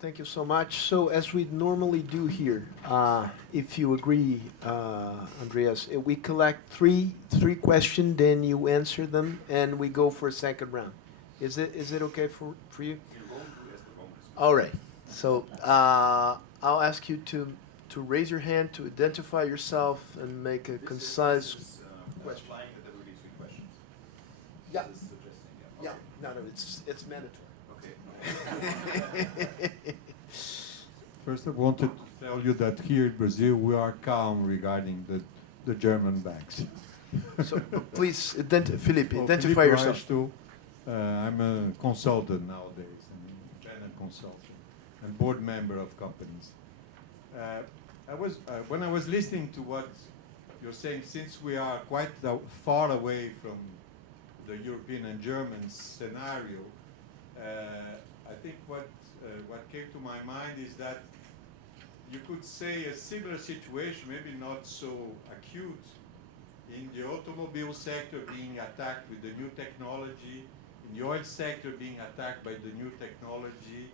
Thank you so much. So as we normally do here, if you agree, Andreas, we collect three questions, then you answer them, and we go for a second round. Is it okay for you? All right. So I'll ask you to raise your hand to identify yourself and make a concise question. Yeah. Yeah. No, it's mandatory. First, I wanted to tell you that here in Brazil we are calm regarding the German banks. So please, Felipe, Well, identify Felipe yourself. Reich too. I'm a consultant nowadays, I'm an independent consultant and board member of companies. When I was listening to what you're saying, since we are quite far away from the European and German scenario, I think what came to my mind is that you could say a similar situation, maybe not so acute, in the automobile sector being attacked with the new technology, in the oil sector being attacked by the new technology,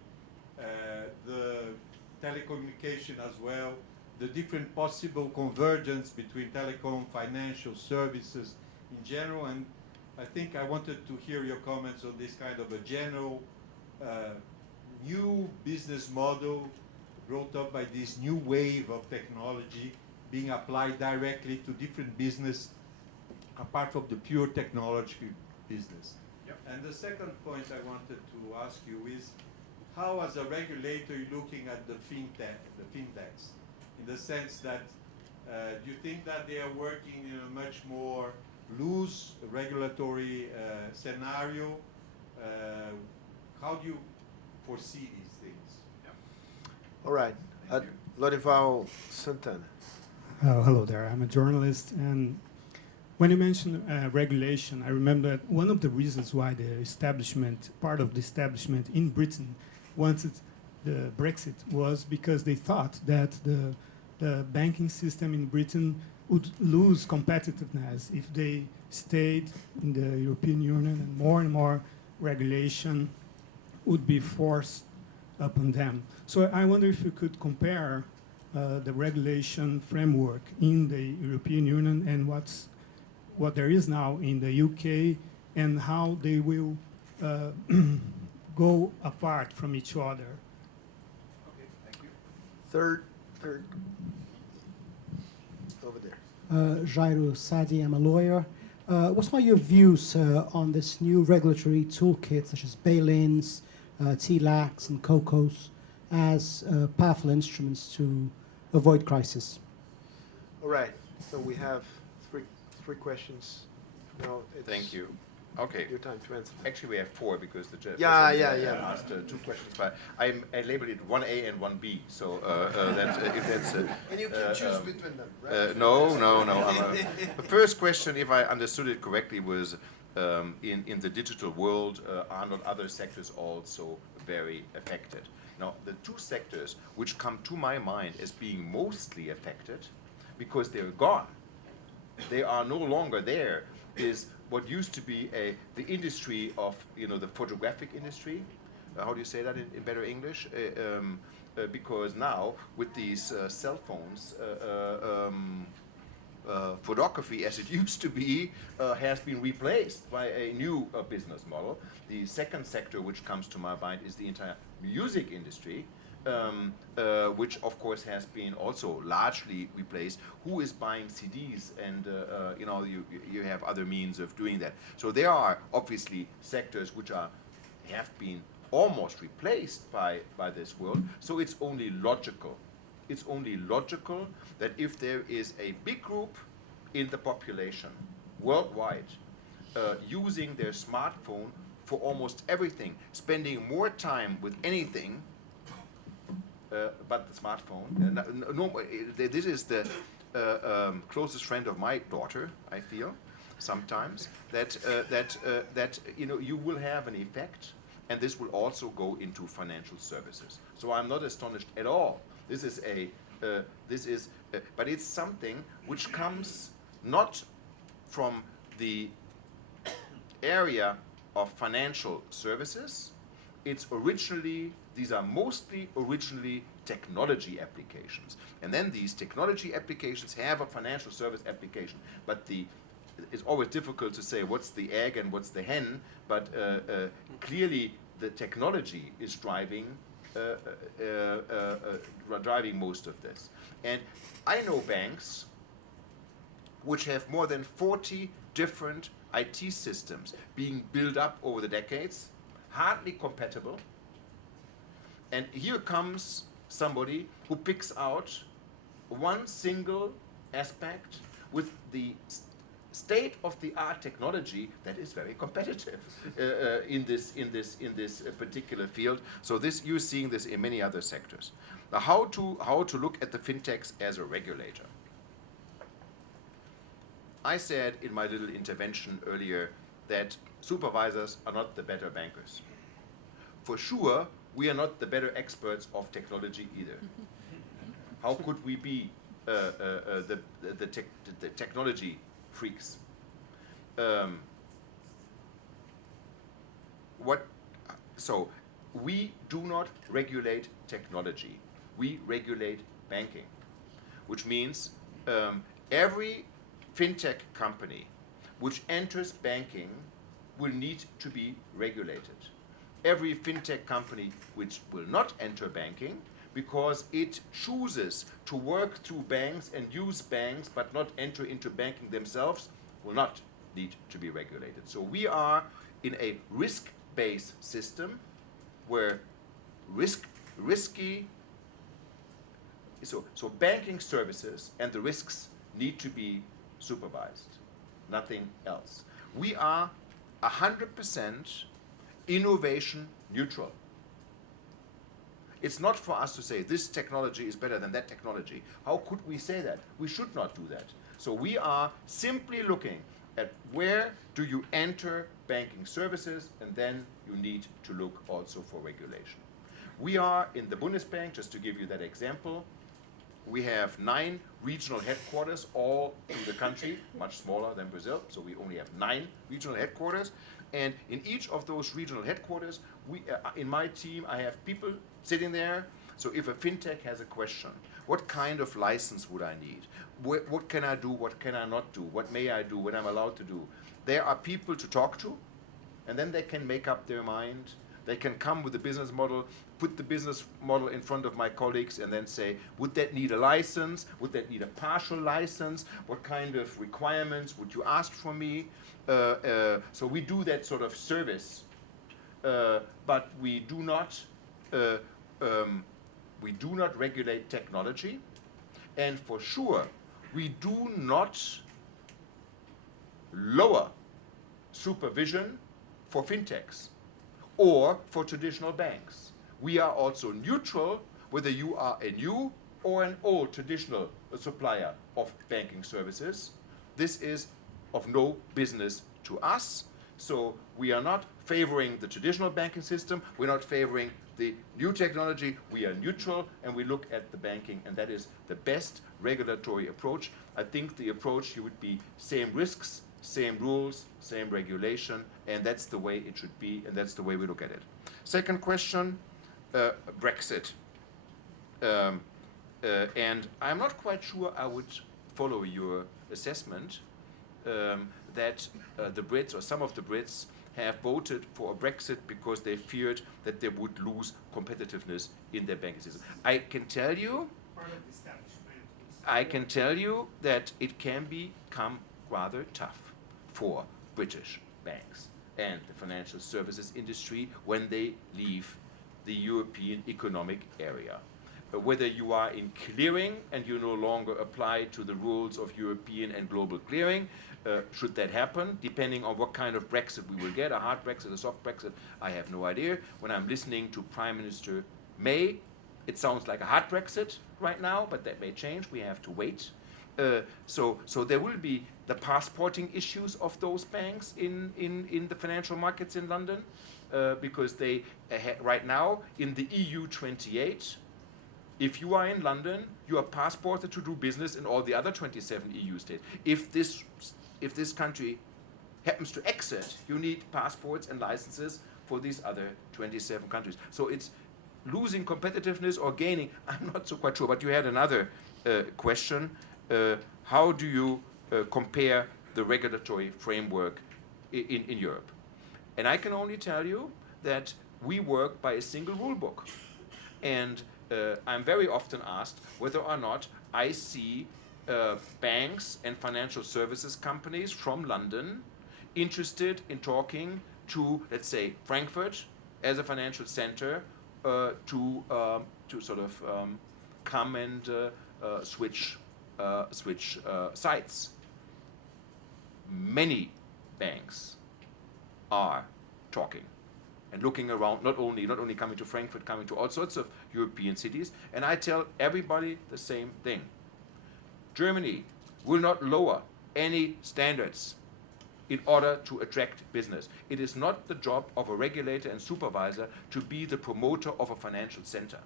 the telecommunication as well, the different possible convergence between telecom, financial services in general, and I think I wanted to hear your comments on this kind of a general new business model brought up by this new wave of technology being applied directly to different business apart from the pure technology business. Yep. And the second point I wanted to ask you is how, as a regulator, you're looking at the fintechs, in the sense that do you think that they are working in a much more loose regulatory scenario? How do you foresee these things? All right. Lorival Santana. Hello there. I'm a journalist, and when you mention regulation, I remember that one of the reasons why part of the establishment in Britain wanted the Brexit was because they thought that the banking system in Britain would lose competitiveness if they stayed in the European Union, and more regulation would be forced upon them. So I wonder if you could compare the regulation framework in the European Union and what there is now in the UK, and how they will go apart from each other. Okay, thank you. Third, over there. Jairo Sadi, I'm a lawyer. What are your views on this new regulatory toolkit, such as bail-ins, TLACs, and COCOs, as powerful instruments to avoid crisis? All right. So we have three questions. Now Thank you. Okay. Your time to answer. Actually, we have four because the judge asked two questions, but I labeled it 1A and 1B. So if that's. And you can choose between them, right? No. The first question, if I understood it correctly, was in the digital world, are not other sectors also very affected? Now, the two sectors which come to my mind as being mostly affected, because they're gone, they are no longer there, is what used to be the industry of the photographic industry. How do you say that in better English? Because now with these cell phones, photography as it used to be has been replaced by a new business model. The second sector which comes to my mind is the entire music industry, which of course has been also largely replaced. Who is buying CDs? And you have other means of doing that. So there are obviously sectors which have been almost replaced by this world. So it's only logical. It's only logical that if there is a big group in the population worldwide using their smartphone for almost everything, spending more time with anything but the smartphone. This is the closest friend of my daughter, I feel, sometimes, that you will have an effect, and this will also go into financial services. So I'm not astonished at all. But it's something which comes not from the area of financial services, these are mostly originally technology applications. And then these technology applications have a financial service application. But it's always difficult to say what's the egg and what's the hen, but clearly the technology is driving most of this. And I know banks which have more than 40 different IT systems being built up over the decades, hardly compatible. And here comes somebody who picks out one single aspect with the state-of-the-art technology that is very competitive in this particular field. So you're seeing this in many other sectors. Now, how to look at the fintechs as a regulator? I said in my little intervention earlier that supervisors are not the better bankers. For sure, we are not the better experts of technology either. How could we be the technology freaks? So we do not regulate technology. We regulate banking, which means every fintech company which enters banking will need to be regulated. Every fintech company which will not enter banking because it chooses to work through banks and use banks but not enter into banking themselves will not need to be regulated. So we are in a risk-based system where so banking services and the risks need to be supervised, nothing else. We are 100% innovation neutral. It's not for us to say this technology is better than that technology. How could we say that? We should not do that. So we are simply looking at where do you enter banking services, and then you need to look also for regulation. We are in the Bundesbank, just to give you that example, we have 9 regional headquarters all through the country, much smaller than Brazil, so we only have 9 regional headquarters. And in each of those regional headquarters, in my team, I have people sitting there. So if a fintech has a question, what kind of license would I need? What can I do? What can I not do? What may I do? What I'm allowed to do? There are people to talk to, and then they can make up their mind. They can come with a business model, put the business model in front of my colleagues, and then say, would that need a license? Would that need a partial license? What kind of requirements would you ask for me? So we do that sort of service, but we do not regulate technology, and for sure, we do not lower supervision for fintechs or for traditional banks. We are also neutral whether you are a new or an old traditional supplier of banking services. This is of no business to us. So we are not favoring the traditional banking system. We're not favoring the new technology. We are neutral, and we look at the banking, and that is the best regulatory approach. I think the approach here would be same risks, same rules, same regulation, and that's the way it should be, and that's the way we look at it. Second question, Brexit. And I'm not quite sure I would follow your assessment that the Brits, or some of the Brits, have voted for a Brexit because they feared that they would lose competitiveness in their banking system. I can tell you that it can become rather tough for British banks and the financial services industry when they leave the European Economic Area. Whether you are in clearing and you no longer apply to the rules of European and global clearing, should that happen, depending on what kind of Brexit we will get, a hard Brexit, a soft Brexit, I have no idea. When I'm listening to Prime Minister May, it sounds like a hard Brexit right now, but that may change. We have to wait. So there will be the passporting issues of those banks in the financial markets in London, because they right now in the EU 28, if you are in London, you are passported to do business in all the other 27 EU states. If this country happens to exit, you need passports and licenses for these other 27 countries. So it's losing competitiveness or gaining, I'm not so quite sure. But you had another question. How do you compare the regulatory framework in Europe? And I can only tell you that we work by a single rule book. And I'm very often asked whether or not I see banks and financial services companies from London interested in talking to, let's say, Frankfurt as a financial center to sort of come and switch sites. Many banks are talking and looking around, not only coming to Frankfurt, coming to all sorts of European cities. And I tell everybody the same thing. Germany will not lower any standards in order to attract business. It is not the job of a regulator and supervisor to be the promoter of a financial center.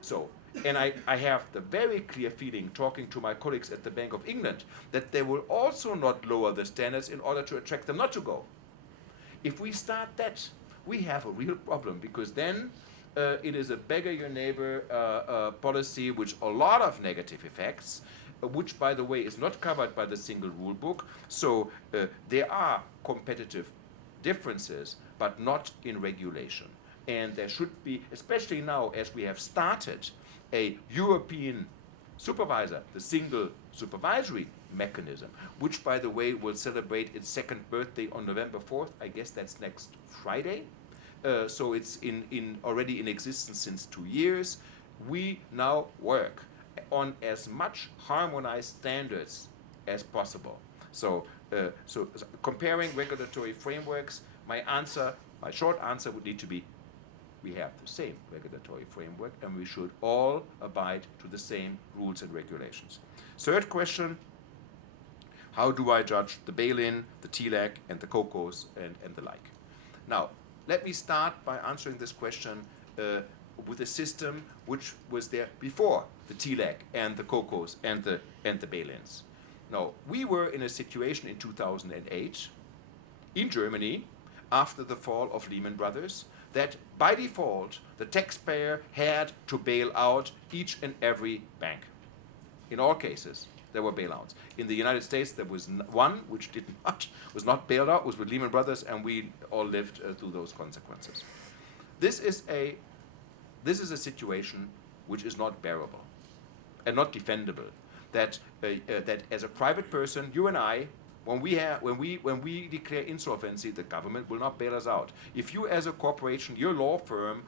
So, and I have the very clear feeling, talking to my colleagues at the Bank of England, that they will also not lower the standards in order to attract them not to go. If we start that, we have a real problem, because then it is a beggar your neighbor policy, which a lot of negative effects, which, by the way, is not covered by the single rule book. So there are competitive differences, but not in regulation. And there should be, especially now as we have started a European supervisor, the single supervisory mechanism, which, by the way, will celebrate its second birthday on November 4th. I guess that's next Friday. So it's already in existence since 2 years. We now work on as much harmonized standards as possible. So comparing regulatory frameworks, my short answer would need to be, we have the same regulatory framework and we should all abide to the same rules and regulations. Third question, how do I judge the bail-in, the TLAC, and the COCOs, and the like? Now, let me start by answering this question with a system which was there before the TLAC and the COCOs and the bail-ins. Now, we were in a situation in 2008 in Germany after the fall of Lehman Brothers that by default the taxpayer had to bail out each and every bank. In all cases, there were bailouts. In the United States, there was one which was not bailed out, was with Lehman Brothers, and we all lived through those consequences. This is a situation which is not bearable and not defendable. That as a private person, you and I, when we declare insolvency, the government will not bail us out. If you, as a corporation, your law firm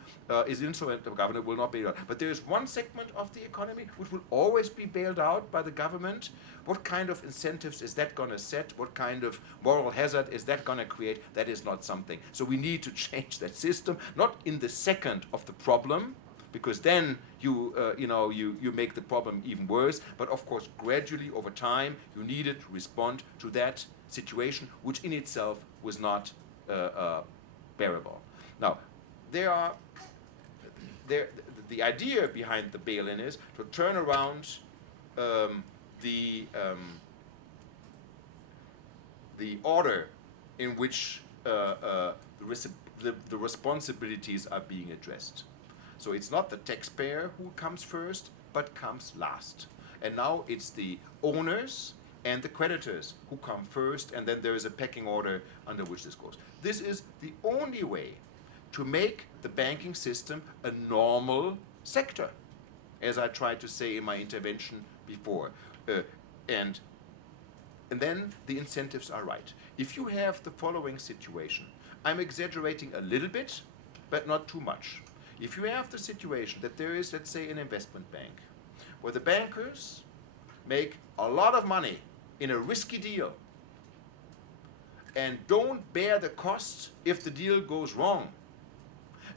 is insolvent, the government will not bail out. But there is one segment of the economy which will always be bailed out by the government. What kind of incentives is that going to set? What kind of moral hazard is that going to create? That is not something. So we need to change that system, not in the second of the problem, because then you make the problem even worse. But of course, gradually over time, you needed to respond to that situation, which in itself was not bearable. Now, the idea behind the bail-in is to turn around the order in which the responsibilities are being addressed. So it's not the taxpayer who comes first, but comes last. And now it's the owners and the creditors who come first, and then there is a pecking order under which this goes. This is the only way to make the banking system a normal sector, as I tried to say in my intervention before. And then the incentives are right. If you have the following situation, I'm exaggerating a little bit, but not too much. If you have the situation that there is, let's say, an investment bank, where the bankers make a lot of money in a risky deal and don't bear the cost if the deal goes wrong,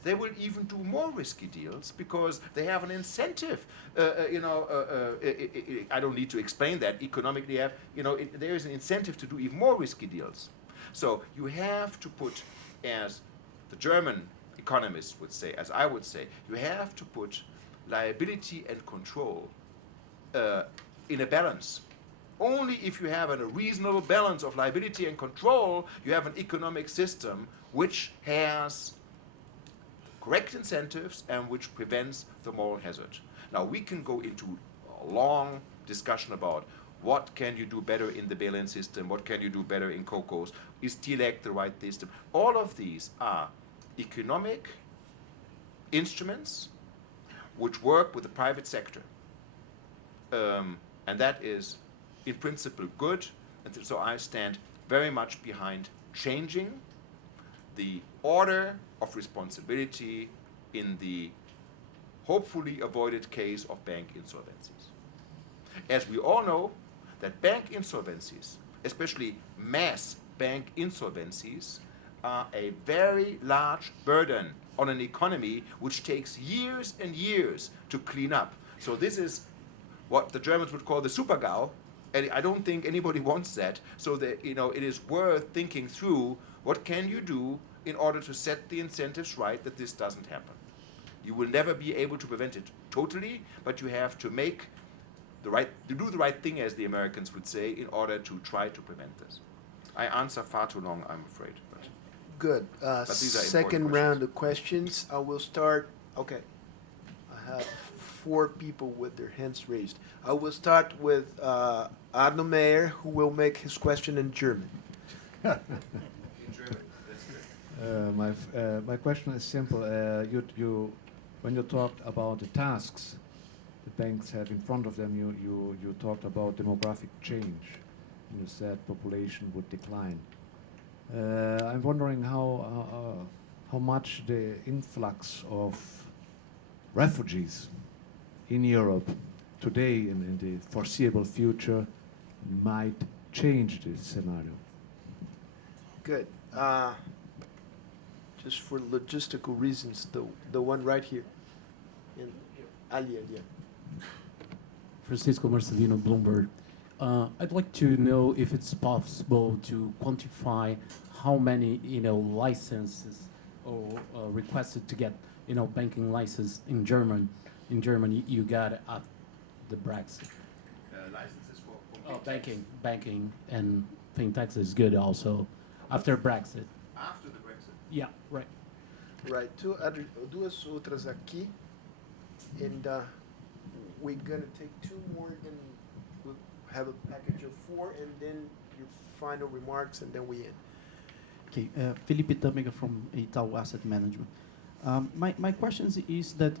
they will even do more risky deals because they have an incentive. I don't need to explain that. Economically, there is an incentive to do even more risky deals. So you have to put, as the German economists would say, as I would say, you have to put liability and control in a balance. Only if you have a reasonable balance of liability and control, you have an economic system which has correct incentives and which prevents the moral hazard. Now, we can go into a long discussion about what can you do better in the bail-in system, what can you do better in COCOs, is TLAC the right system? All of these are economic instruments which work with the private sector. And that is, in principle, good. And so I stand very much behind changing the order of responsibility in the hopefully avoided case of bank insolvencies. As we all know, that bank insolvencies, especially mass bank insolvencies, are a very large burden on an economy which takes years and years to clean up. So this is what the Germans would call the Super-GAU, and I don't think anybody wants that. So that, it is worth thinking through what can you do in order to set the incentives right that this doesn't happen. You will never be able to prevent it totally, but you have to do the right thing, as the Americans would say, in order to try to prevent this. I answer far too long, I'm afraid. But Good. these are Second important round of questions. I will start. Okay. I have 4 people with their hands raised. I will start with Arno Meyer, who will make his question in German. in German, that's good. My question is simple. When you talked about the tasks the banks have in front of them, you talked about demographic change. And you said population would decline. I'm wondering how much the influx of refugees in Europe today and in the foreseeable future might change this scenario. Good. Just for logistical reasons, the one right here. In Ali. Francisco Marcelino, Bloomberg. I'd like to know if it's possible to quantify how many, licenses or requested to get, banking license in Germany. In Germany, you got after the Brexit. Licenses for Banking, and fintechs is good also after Brexit. after the Brexit. Yeah, right. Right. Duas outras aqui. And we're going to take 2 more, then we'll have a package of 4, and then your final remarks, and then we end. Okay, Felipe Tâmega from Itaú Asset Management. My question is that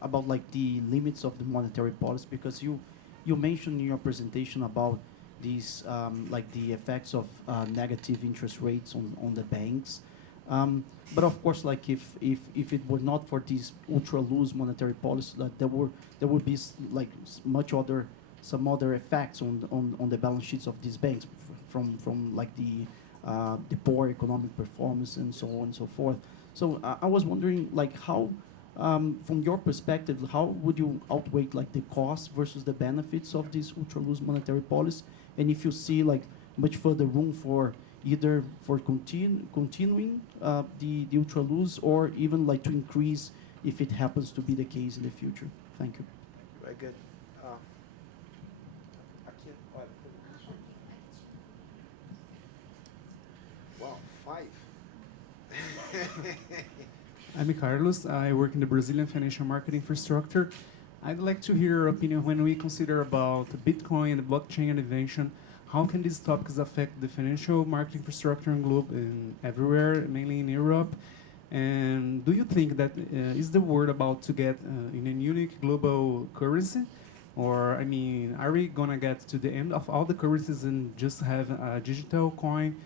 about like the limits of the monetary policy, because you mentioned in your presentation about these like the effects of negative interest rates on the banks. But of course, like if it were not for this ultra loose monetary policy, that there would be like some other effects on the balance sheets of these banks from like the poor economic performance and so on and so forth. So I was wondering, like, how, from your perspective, how would you outweigh like the costs versus the benefits of this ultra loose monetary policy, and if you see like much further room for either for continuing the ultra loose, or even like to increase if it happens to be the case in the future. Thank you. Very good. Wow, 5. I'm Carlos. I work in the Brazilian financial market infrastructure. I'd like to hear your opinion when we consider about Bitcoin and the blockchain innovation. How can these topics affect the financial market infrastructure in globe and everywhere, mainly in Europe? And do you think that is the world about to get in a unique global currency? Or, I mean, are we gonna get to the end of all the currencies and just have a digital coin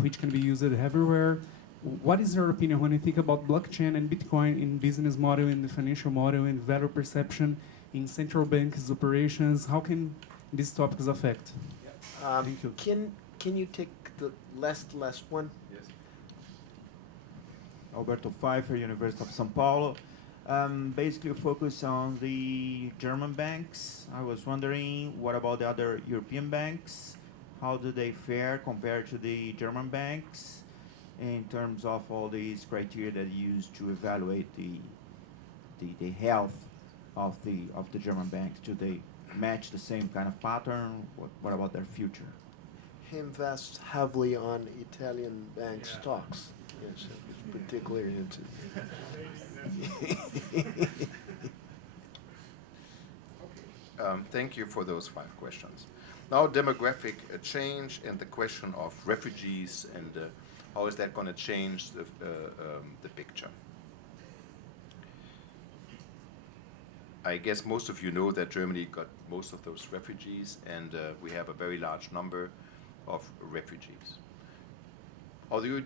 which can be used everywhere? What is your opinion when you think about blockchain and Bitcoin in business model, in the financial model, in value perception, in central banks operations? How can these topics affect? Thank you. Can you take the last one? Yes. Alberto Pfeiffer, University of São Paulo. Basically focus on the German banks. I was wondering, what about the other European banks? How do they fare compared to the German banks in terms of all these criteria that you use to evaluate the health of the German banks? Do they match the same kind of pattern? What about their future? He invests heavily on Italian bank stocks. Yes, he's particularly into. Thank you for those 5 questions. Now, demographic change and the question of refugees and how is that going to change the picture. I guess most of you know that Germany got most of those refugees, and we have a very large number of refugees. Although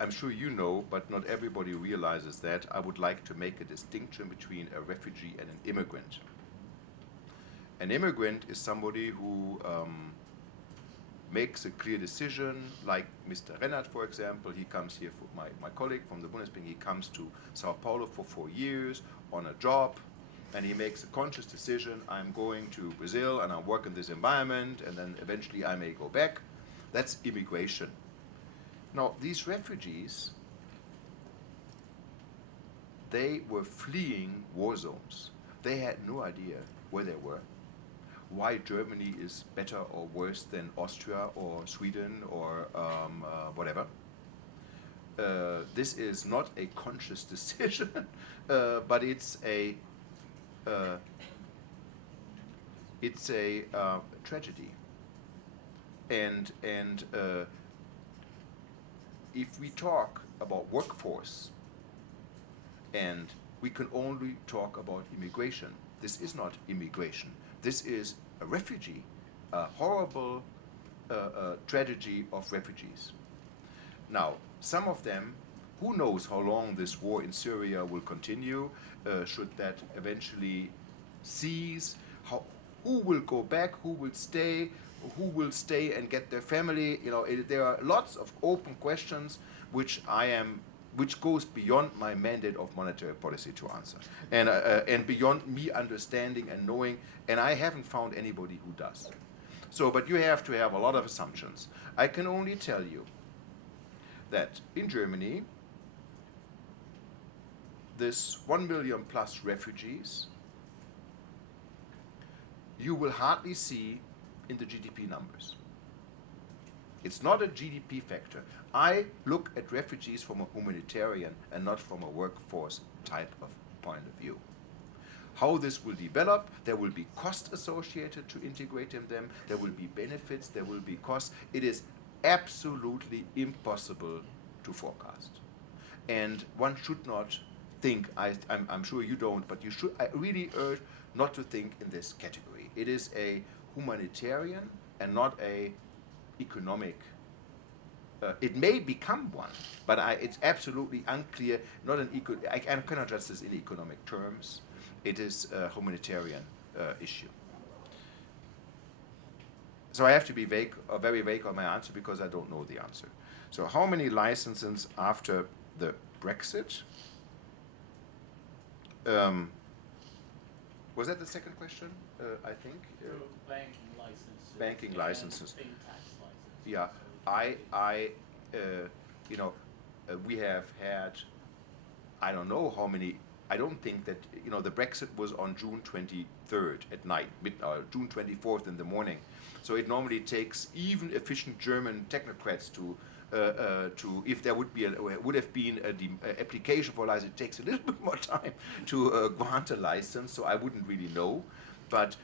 I'm sure you know, but not everybody realizes that, I would like to make a distinction between a refugee and an immigrant. An immigrant is somebody who makes a clear decision, like Mr. Rennert, for example. He comes here, for my colleague from the Bundesbank, he comes to Sao Paulo for 4 years on a job, and he makes a conscious decision, I'm going to Brazil and I work in this environment, and then eventually I may go back. That's immigration. Now, these refugees, they were fleeing war zones. They had no idea where they were, why Germany is better or worse than Austria or Sweden or whatever. This is not a conscious decision, but it's a tragedy. And if we talk about workforce, and we can only talk about immigration, this is not immigration. This is a refugee, a horrible tragedy of refugees. Now, some of them, who knows how long this war in Syria will continue, should that eventually cease, who will go back, who will stay and get their family. There are lots of open questions which goes beyond my mandate of monetary policy to answer, and beyond me understanding and knowing, and I haven't found anybody who does. So, but you have to have a lot of assumptions. I can only tell you that in Germany, this 1 million plus refugees, you will hardly see in the GDP numbers. It's not a GDP factor. I look at refugees from a humanitarian and not from a workforce type of point of view. How this will develop, there will be cost associated to integrating them, there will be benefits, there will be costs. It is absolutely impossible to forecast. And one should not think, I'm sure you don't, but you should, I really urge not to think in this category. It is a humanitarian and not a economic. It may become one, but it's absolutely unclear. I cannot judge this in economic terms. It is a humanitarian issue. So I have to be vague, very vague on my answer because I don't know the answer. So how many licenses after the Brexit? Was that the second question? I think. Banking licenses. Banking licenses. And tax licenses. Yeah, we have had, I don't know how many. I don't think that the Brexit was on June 23rd at night, June 24th in the morning. So it normally takes even efficient German technocrats to if there would have been an application for a license, it takes a little bit more time to grant a license. So I wouldn't really know, but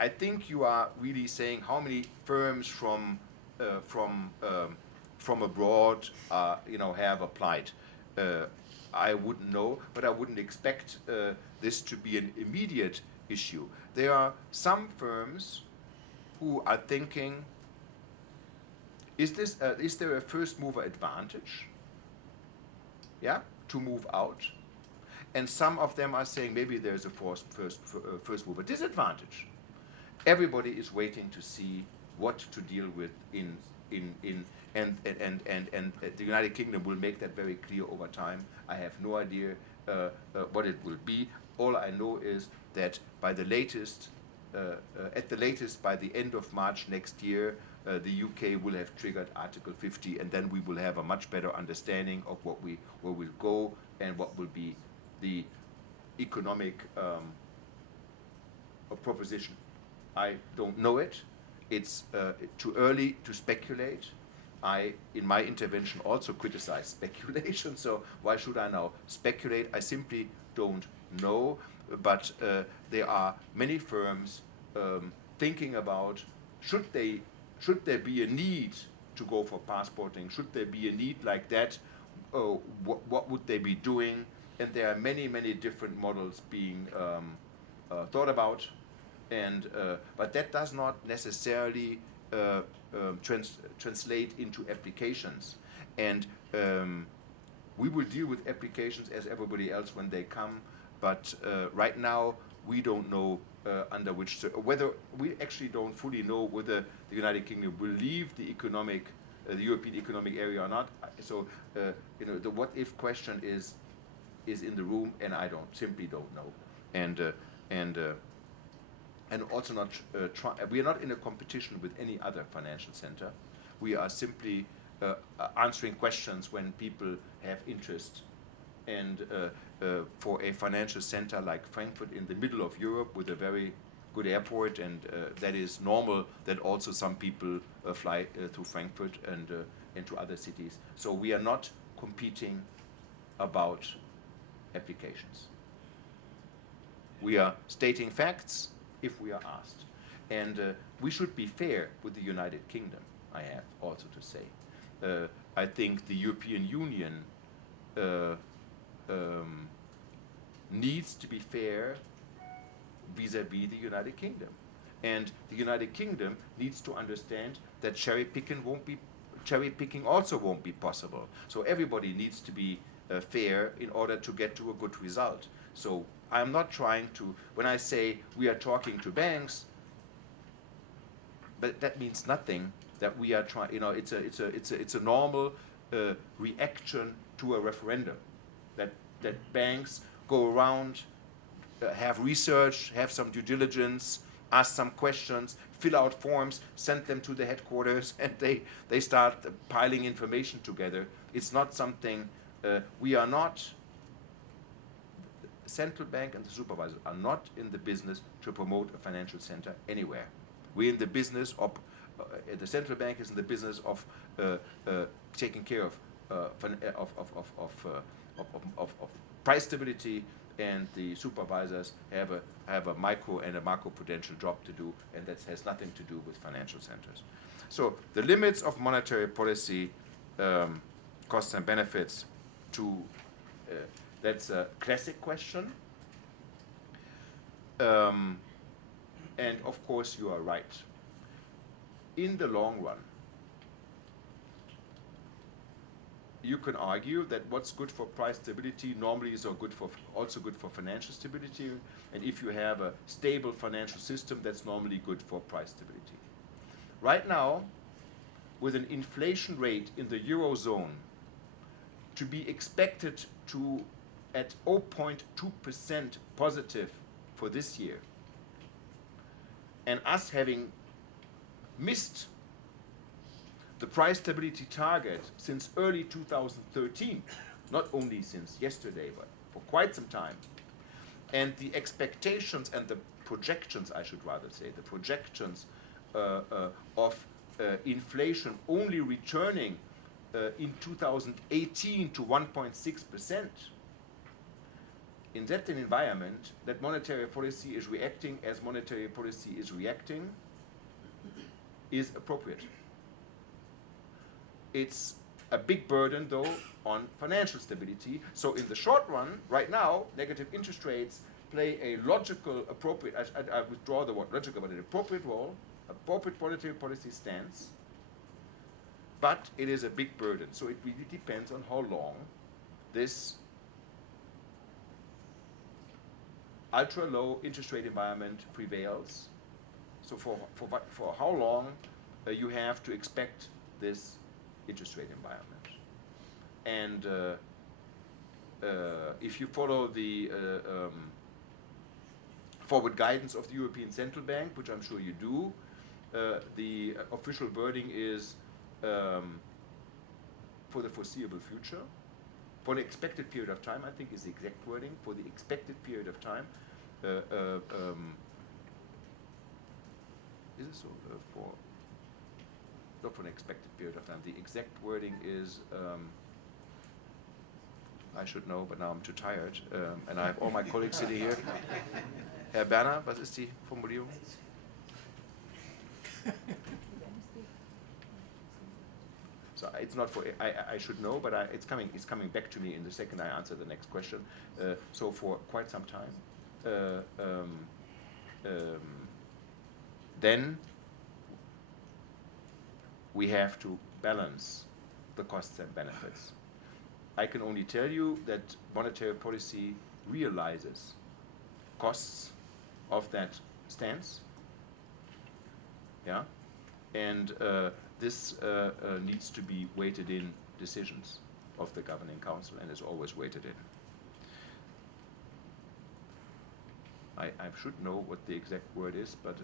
I think you are really saying how many firms from abroad have applied. I wouldn't know, but I wouldn't expect this to be an immediate issue. There are some firms who are thinking, is there a first mover advantage? Yeah, to move out, and some of them are saying maybe there's a first mover disadvantage. Everybody is waiting to see what to deal with and the United Kingdom will make that very clear over time. I have no idea what it will be. All I know is that by the latest, at the latest by the end of March next year, the UK will have triggered Article 50, and then we will have a much better understanding of where we'll go and what will be the economic proposition. I don't know it. It's too early to speculate. I, in my intervention, also criticize speculation, so why should I now speculate? I simply don't know, but there are many firms thinking about should there be a need to go for passporting? Should there be a need like that? What would they be doing? And there are many, many different models being thought about, and but that does not necessarily translate into applications. And we will deal with applications as everybody else when they come, but right now we don't know under which, whether we actually don't fully know whether the United Kingdom will leave the European Economic Area or not. So the what if question is in the room, and I simply don't know. And also not we are not in a competition with any other financial center. We are simply answering questions when people have interest. And for a financial center like Frankfurt in the middle of Europe with a very good airport, and that is normal that also some people fly to Frankfurt and to other cities. So we are not competing about applications. We are stating facts if we are asked. And we should be fair with the United Kingdom, I have also to say. I think the European Union needs to be fair vis-à-vis the United Kingdom. And the United Kingdom needs to understand that cherry picking also won't be possible. So everybody needs to be fair in order to get to a good result. So I'm not trying to, when I say we are talking to banks, but that means nothing. That we are trying, it's a normal reaction to a referendum. That banks go around, have research, have some due diligence, ask some questions, fill out forms, send them to the headquarters, and they start piling information together. It's not something, we are not, the central bank and the supervisors are not in the business to promote a financial center anywhere. We're in the business of, the central bank is in the business of taking care of price stability, and the supervisors have a micro and a macro-prudential job to do, and that has nothing to do with financial centers. So the limits of monetary policy, costs and benefits, that's a classic question. And of course you are right. In the long run, you can argue that what's good for price stability normally is also good for financial stability, and if you have a stable financial system, that's normally good for price stability. Right now, with an inflation rate in the Eurozone to be expected to at 0.2% positive for this year, and us having missed the price stability target since early 2013, not only since yesterday, but for quite some time. And the expectations and the projections, I should rather say, the projections of inflation only returning in 2018 to 1.6%. In that environment, that monetary policy is reacting as monetary policy is reacting is appropriate. It's a big burden, though, on financial stability. So in the short run, right now, negative interest rates play a logical, appropriate, I withdraw the word logical, but an appropriate role, appropriate monetary policy stance, but it is a big burden. So it really depends on how long this ultra-low interest rate environment prevails. So for how long you have to expect this interest rate environment. And if you follow the forward guidance of the European Central Bank, which I'm sure you do, the official wording is for the foreseeable future, for an expected period of time, I think is the exact wording, for the expected period of time, is it so? For not for an expected period of time. The exact wording is, I should know, but now I'm too tired. And I have all my colleagues sitting here. Herr Berner, was ist die Formulierung? So it's not for, I should know, but it's coming back to me in the second I answer the next question. So for quite some time, then we have to balance the costs and benefits. I can only tell you that monetary policy realizes costs of that stance. Yeah, and this needs to be weighted in decisions of the governing council, and is always weighted in. I should know what the exact word is, but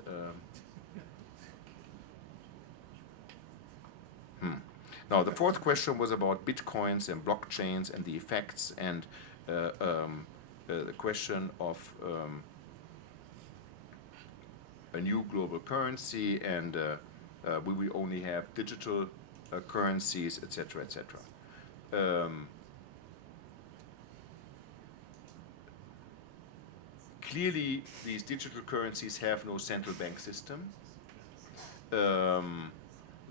Now, the fourth question was about bitcoins and blockchains and the effects, and the question of a new global currency, and will we only have digital currencies, etc., etc. Clearly, these digital currencies have no central bank system.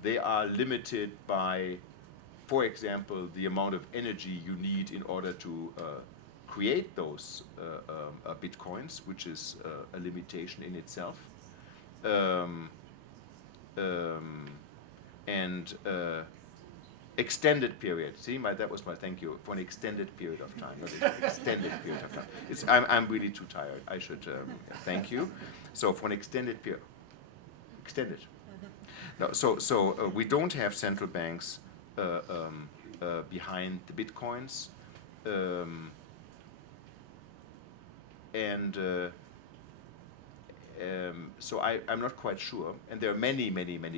They are limited by, for example, the amount of energy you need in order to create those bitcoins, which is a limitation in itself. And extended period. See, that was my thank you for an extended period of time. Not an extended period of time. I'm really too tired. I should thank you. So for an extended period, extended. No, so we don't have central banks behind the bitcoins, so I'm not quite sure. And there are many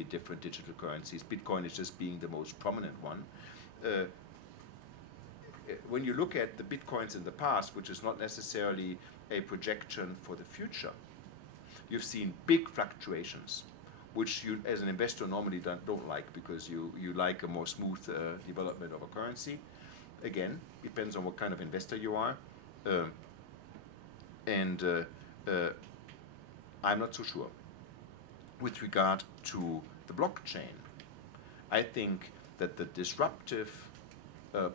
different digital currencies. Bitcoin is just being the most prominent one. When you look at the bitcoins in the past, which is not necessarily a projection for the future, you've seen big fluctuations, which you, as an investor, normally don't like, because you like a more smooth development of a currency. Again, depends on what kind of investor you are. I'm not so sure. With regard to the blockchain, I think that the disruptive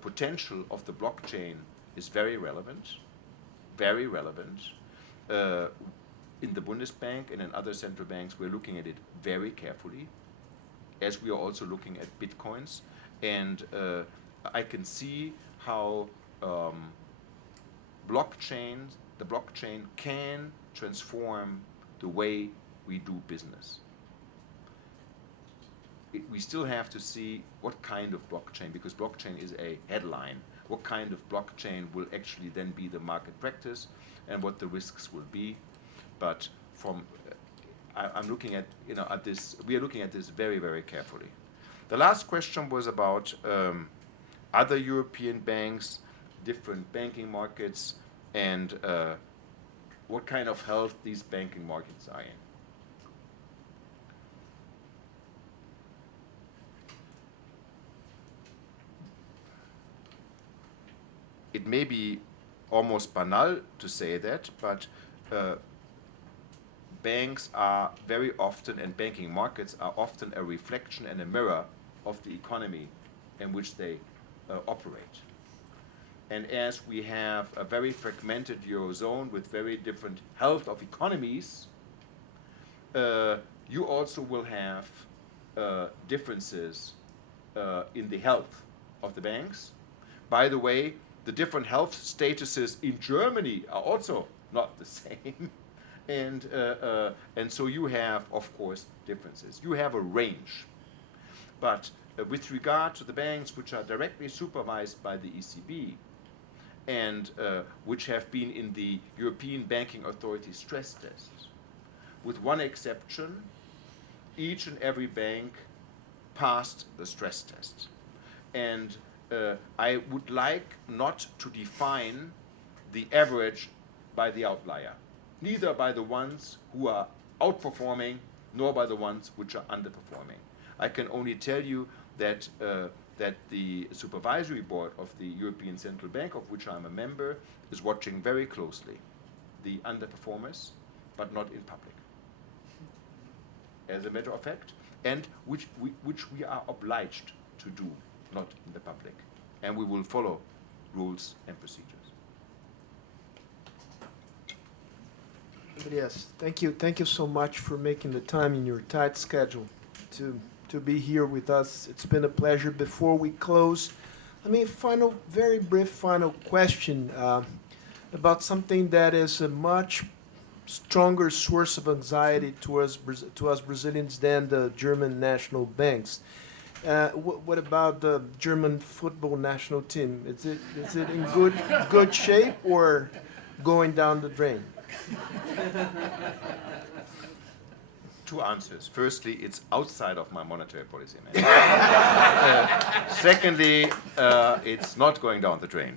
potential of the blockchain is very relevant, very relevant. In the Bundesbank and in other central banks, we're looking at it very carefully, as we are also looking at bitcoins. And I can see how the blockchain can transform the way we do business. We still have to see what kind of blockchain, because blockchain is a headline. What kind of blockchain will actually then be the market practice, and what the risks will be. But from, I'm looking at, at this, we are looking at this very, very carefully. The last question was about other European banks, different banking markets, and what kind of health these banking markets are in. It may be almost banal to say that, but banks are very often, and banking markets are often, a reflection and a mirror of the economy in which they operate. And as we have a very fragmented Eurozone with very different health of economies, you also will have differences in the health of the banks. By the way, the different health statuses in Germany are also not the same. And so you have, of course, differences. You have a range. But with regard to the banks which are directly supervised by the ECB, and which have been in the European Banking Authority stress tests, with one exception, each and every bank passed the stress test. And I would like not to define the average by the outlier, neither by the ones who are outperforming, nor by the ones which are underperforming. I can only tell you that that the supervisory board of the European Central Bank, of which I'm a member, is watching very closely the underperformers, but not in public, as a matter of fact, and which we are obliged to do, not in the public. And we will follow rules and procedures. Yes, thank you. Thank you so much for making the time in your tight schedule to be here with us. It's been a pleasure. Before we close, very brief final question about something that is a much stronger source of anxiety to us Brazilians than the German national banks. What about the German football national team? Is it in good shape or going down the drain? Two answers. Firstly, it's outside of my monetary policy. Secondly, it's not going down the drain.